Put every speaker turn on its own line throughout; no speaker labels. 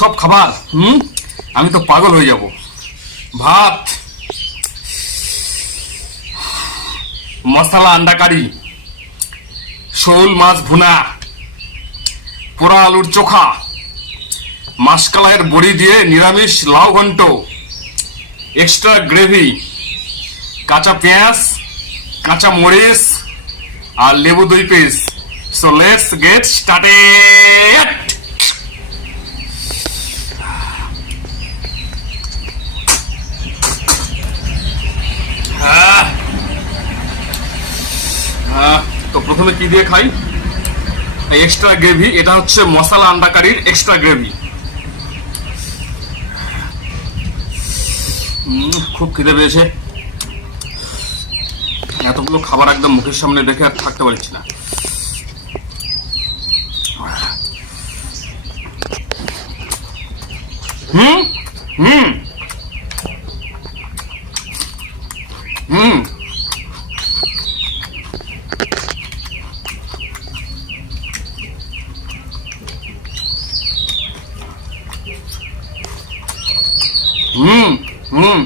সব খাবার, হুম? আমি তো পাগল হয়ে যাব। ভাত, মশলা আন্ডা কারি শোল মাছ ভুনা, পোড়া আলুর চোখা, মাসকালাইয়ের বড়ি দিয়ে নিরামিষ লাউ ঘন্ট এক্সট্রা গ্রেভি কাঁচা পেঁয়াজ, কাঁচা মরিচ আর লেবু দুই piece so let's get started তো প্রথমে কি দিয়ে খাই? এক্সট্রা গ্রেভি এটা হচ্ছে মশলা আন্ডা কারির এক্সট্রা গ্রেভি খুব খিদে পেয়েছে। এতগুলো খাবার একদম মুখের সামনে দেখে আর থাকতে পারছি না। হুম? হুম? হুম হুম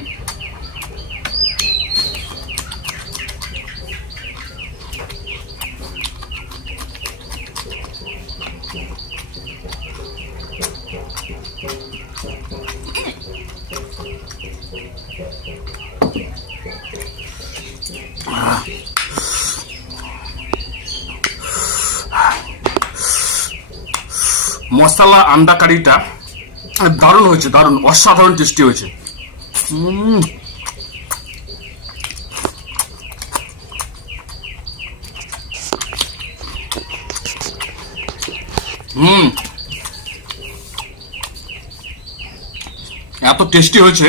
মশলা আন্ডা কারিটা দারুণ হয়েছে দারুণ। অসাধারণ টেস্টি হয়েছে। হুম এত টেস্টি হয়েছে।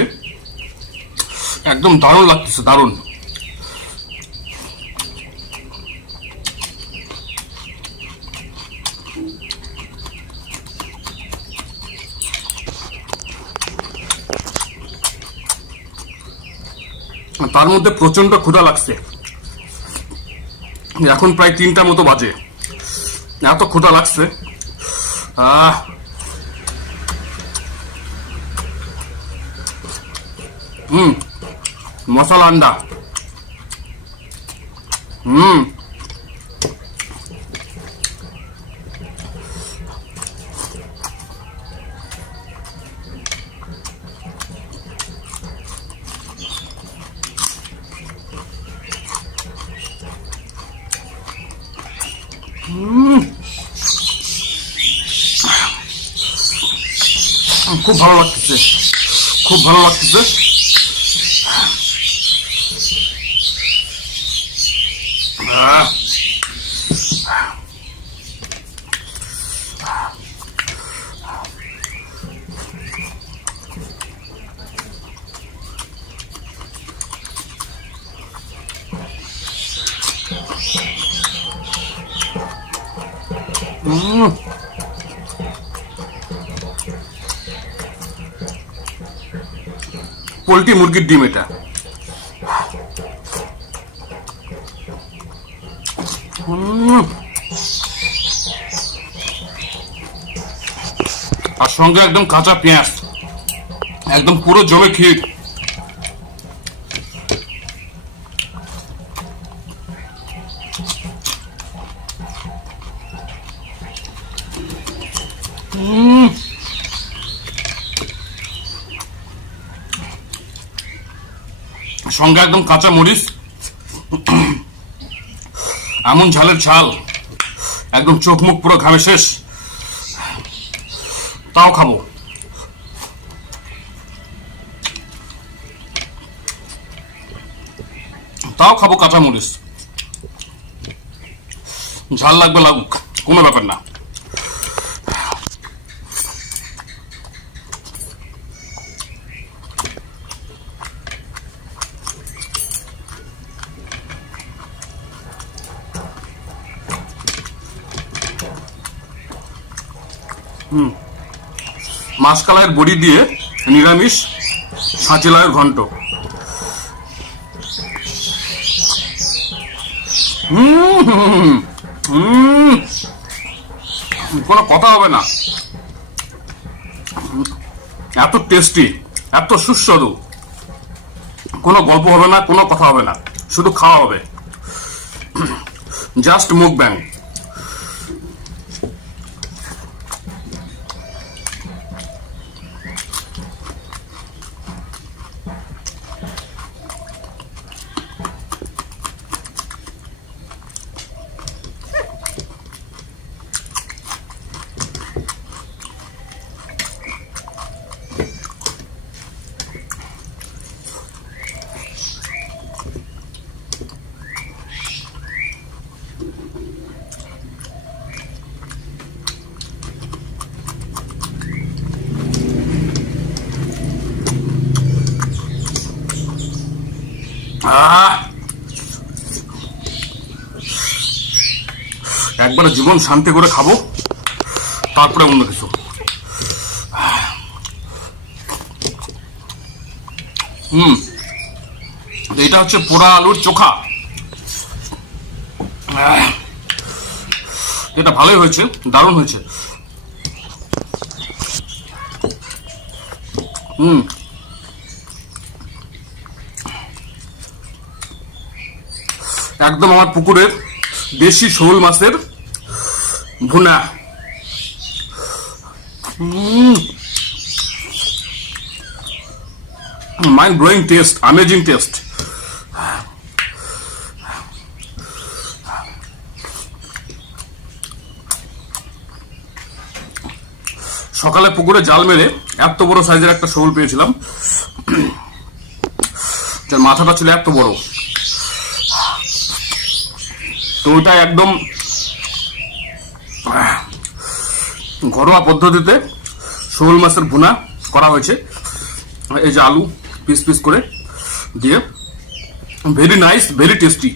একদম দারুণ লাগতেছে দারুণ। তার মধ্যে প্রচণ্ড ক্ষুধা লাগছে। এখন প্রায় তিনটা মতো বাজে। এত ক্ষুধা লাগছে। আহ। হুম, মশলা আন্ডা। হুম। খুব ভালো লাগতেছে খুব ভালো লাগতেছে আহ। পোলট্রি মুরগির ডিম এটা। আর সঙ্গে একদম কাঁচা পেঁয়াজ একদম পুরো জমে ক্ষীর সঙ্গে একদম কাঁচা মরিচ এমন ঝালের ঝাল, একদম চোখ মুখ পুরো ঘামে শেষ। তাও খাব। তাও খাব কাঁচা মরিচ। ঝাল লাগবে লাগুক, কোনো ব্যাপার না। মাসকালাইয়ের বড়ি দিয়ে নিরামিষ সাঁচিলাইয়ের ঘন্ট। কোনো কথা হবে না। এত টেস্টি এত সুস্বাদু। কোনো গল্প হবে না, কোনো কথা হবে না। শুধু খাওয়া হবে। জাস্ট মুখ ব্যাং একবারে জীবন শান্তি করে খাব, তারপরে অন্য কিছু। হুম এটা হচ্ছে পোড়া আলুর চোখা! এটা ভালোই হয়েছে, দারুণ হয়েছে। হুম। একদম আমার পুকুরের দেশি শোল মাছের ভুনা। Mind blowing taste amazing taste সকালে পুকুরে জাল মেরে এত বড় সাইজের একটা শোল পেয়েছিলাম। মাথাটা ছিল এত বড়। তো ওইটা একদম ঘরোয়া পদ্ধতিতে শোল মাছের ভুনা করা হয়েছে। এই যে আলু পিস পিস করে দিয়ে ভেরি নাইস ভেরি টেস্টি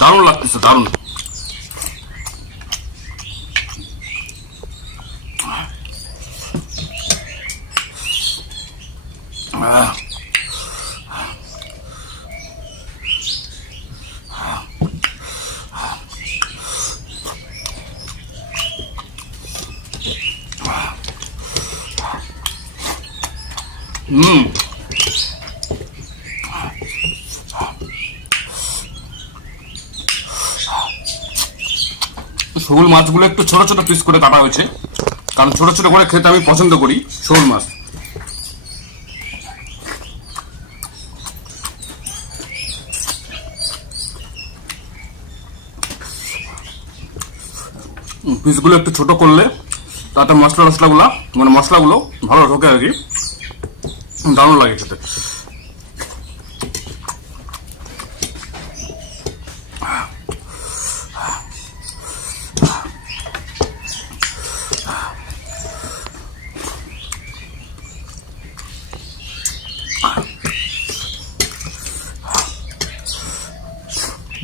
দারুণ লাগতেছে, দারুণ। হুম শোল মাছগুলো একটু ছোট ছোট পিস করে কাটা হয়েছে। কারণ ছোট ছোট করে খেতে আমি পছন্দ করি শোল মাছ। পিসগুলো একটু ছোট করলে তাতে মশলা টসলাগুলো মানে মশলাগুলো ভালো ঢোকে আর কি। দারুণ লাগে খেতে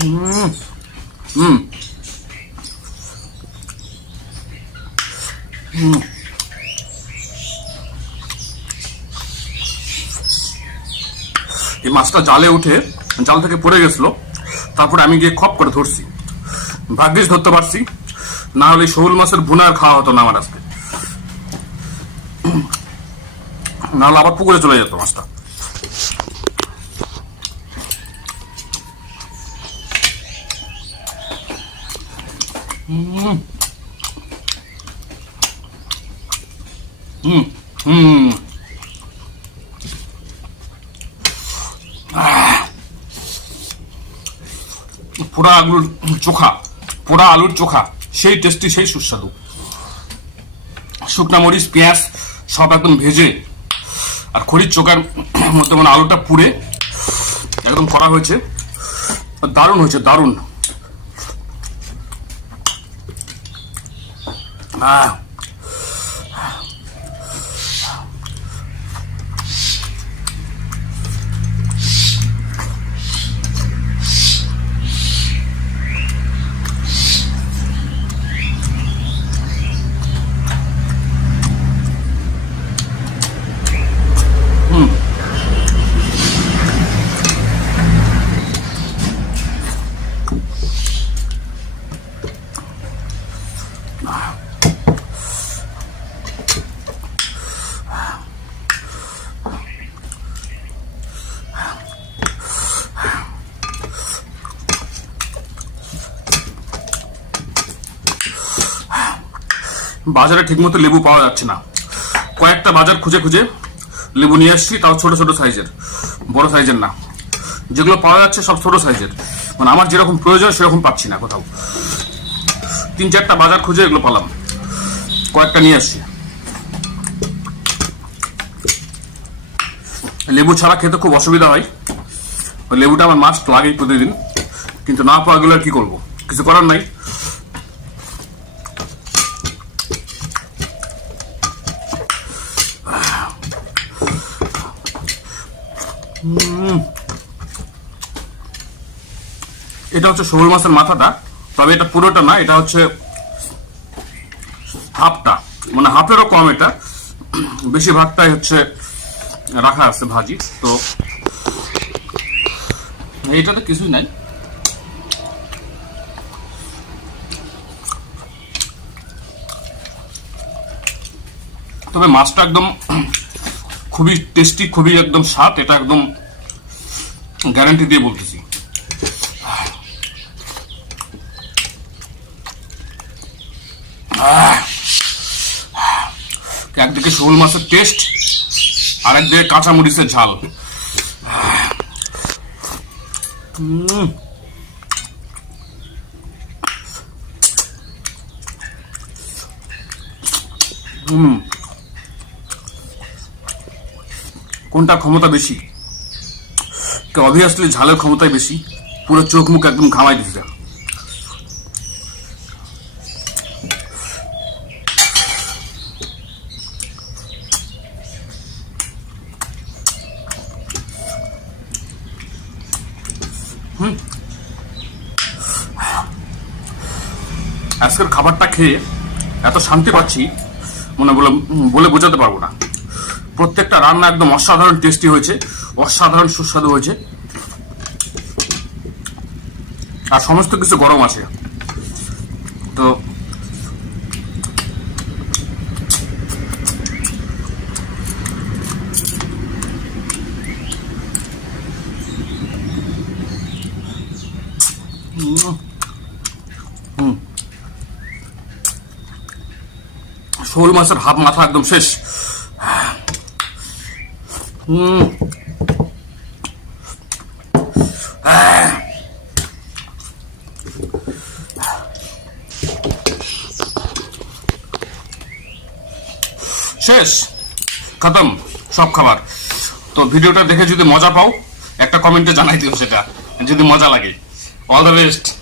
হুম এই মাছটা জালে উঠে জাল থেকে পড়ে গেছিল। তারপরে আমি গিয়ে খপ করে ধরছি। ভাগ্যিস ধরতে পারছি। না হলে শোল মাছের ভুনা আর খাওয়া হতো না আমার আজকে। না হলে আবার পুকুরে চলে যেত মাছটা। হুম। হুম। পোড়া আলুর চোখা, পোড়া আলুর চোখা, সেই টেস্টি সেই সুস্বাদু। শুকনা মরিচ, পেঁয়াজ, সব একদম ভেজে আর খড়ির চোখার মধ্যে মানে আলুটা পুড়ে একদম করা হয়েছে। দারুণ হয়েছে, দারুণ। আহ। বাজারে ঠিকমতো লেবু পাওয়া যাচ্ছে না। কয়েকটা বাজার খুঁজে খুঁজে লেবু নিয়ে আসছি, তাও ছোট ছোট সাইজের, বড় সাইজের না। যেগুলো পাওয়া যাচ্ছে সব ছোট সাইজের। মানে আমার যেরকম প্রয়োজন, সেরকম পাচ্ছি না কোথাও। তিন চারটা বাজার খুঁজে এগুলো পালাম। কয়েকটা নিয়ে আসছি। লেবু ছাড়া খেতে খুব অসুবিধা হয়। লেবুটা আমার মাস্ট লাগেই প্রতিদিন। কিন্তু না পাওয়া গেলে আর কি করব? কিছু করার নাই। এটা হচ্ছে শোল মাছের মাথাটা, তবে এটা পুরোটা না, এটা হচ্ছে হাফটা। মানে হাফেরও কম এটা। বেশিরভাগটাই হচ্ছে রাখা আছে ভাজি, তো এইটাতে কিছুই নাই। তবে মাছটা একদম খুবই টেস্টি খুবই একদম স্বাদ, এটা একদম গ্যারান্টি দিয়ে বলতেছি। একদিকে শোল মাছের টেস্ট আর একদিকে কাঁচা মরিচের ঝাল। হুম কোনটা ক্ষমতা বেশি? অবভিয়াসলি ঝালের ক্ষমতাই বেশি। পুরো চোখ মুখ একদম ঘামাই দিচ্ছে আজকের খাবারটা খেয়ে এত শান্তি পাচ্ছি, মনে বলে বলে বোঝাতে পারব না। প্রত্যেকটা রান্না একদম অসাধারণ টেস্টি হয়েছে, অসাধারণ সুস্বাদু হয়েছে। আর সমস্ত কিছু গরম আছে। তো। শোল মাছের হাফ মাথা একদম শেষ। শেষ। খতম। সব খাবার। তো ভিডিওটা দেখে যদি মজা পাও, একটা কমেন্টে জানাই দিও সেটা। যদি মজা লাগে। All the best